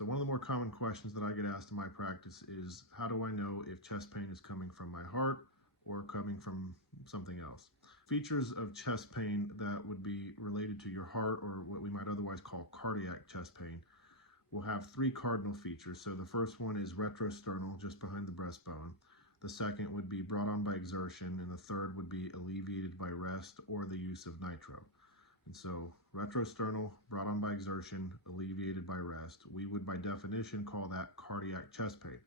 So one of the more common questions that I get asked in my practice is, how do I know if chest pain is coming from my heart or coming from something else? Features of chest pain that would be related to your heart, or what we might otherwise call cardiac chest pain, will have three cardinal features. So the first one is retrosternal, just behind the breastbone. The second would be brought on by exertion, and the third would be alleviated by rest or the use of nitro. And so retrosternal, brought on by exertion, alleviated by rest, we would by definition call that cardiac chest pain.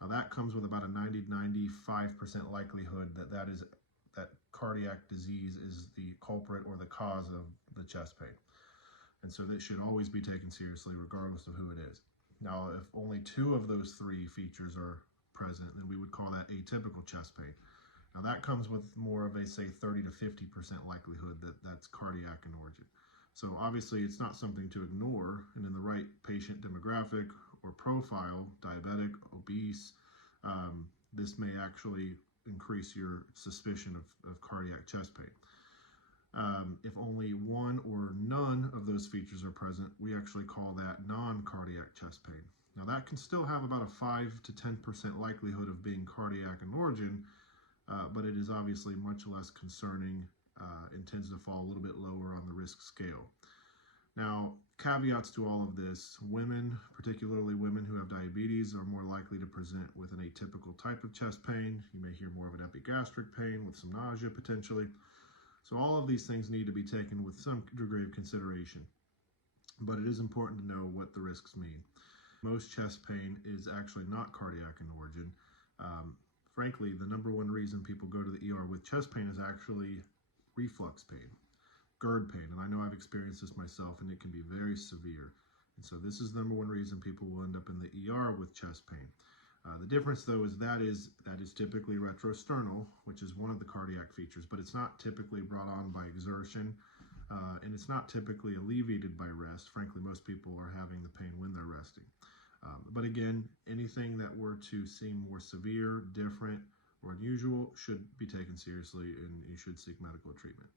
Now that comes with about a 90-95% likelihood that cardiac disease is the culprit or the cause of the chest pain. And so that should always be taken seriously regardless of who it is. Now, if only two of those three features are present, then we would call that atypical chest pain. Now that comes with more of a, say, 30 to 50% likelihood that that's cardiac in origin. So obviously it's not something to ignore, and in the right patient demographic or profile, diabetic, obese, this may actually increase your suspicion of cardiac chest pain. If only one or none of those features are present, we actually call that non-cardiac chest pain. Now that can still have about a 5 to 10% likelihood of being cardiac in origin, but it is obviously much less concerning and tends to fall a little bit lower on the risk scale. Now, caveats to all of this: women, particularly women who have diabetes, are more likely to present with an atypical type of chest pain. You may hear more of an epigastric pain with some nausea potentially. So all of these things need to be taken with some degree of consideration, but it is important to know what the risks mean. Most chest pain is actually not cardiac in origin. Frankly, the number one reason people go to the ER with chest pain is actually reflux pain, GERD pain, and I know I've experienced this myself, and it can be very severe. And so this is the number one reason people will end up in the ER with chest pain. The difference, though, is that is typically retrosternal, which is one of the cardiac features, but it's not typically brought on by exertion, and it's not typically alleviated by rest. Frankly, most people are having the pain when they're resting. But again, anything that were to seem more severe, different, or unusual should be taken seriously, and you should seek medical treatment.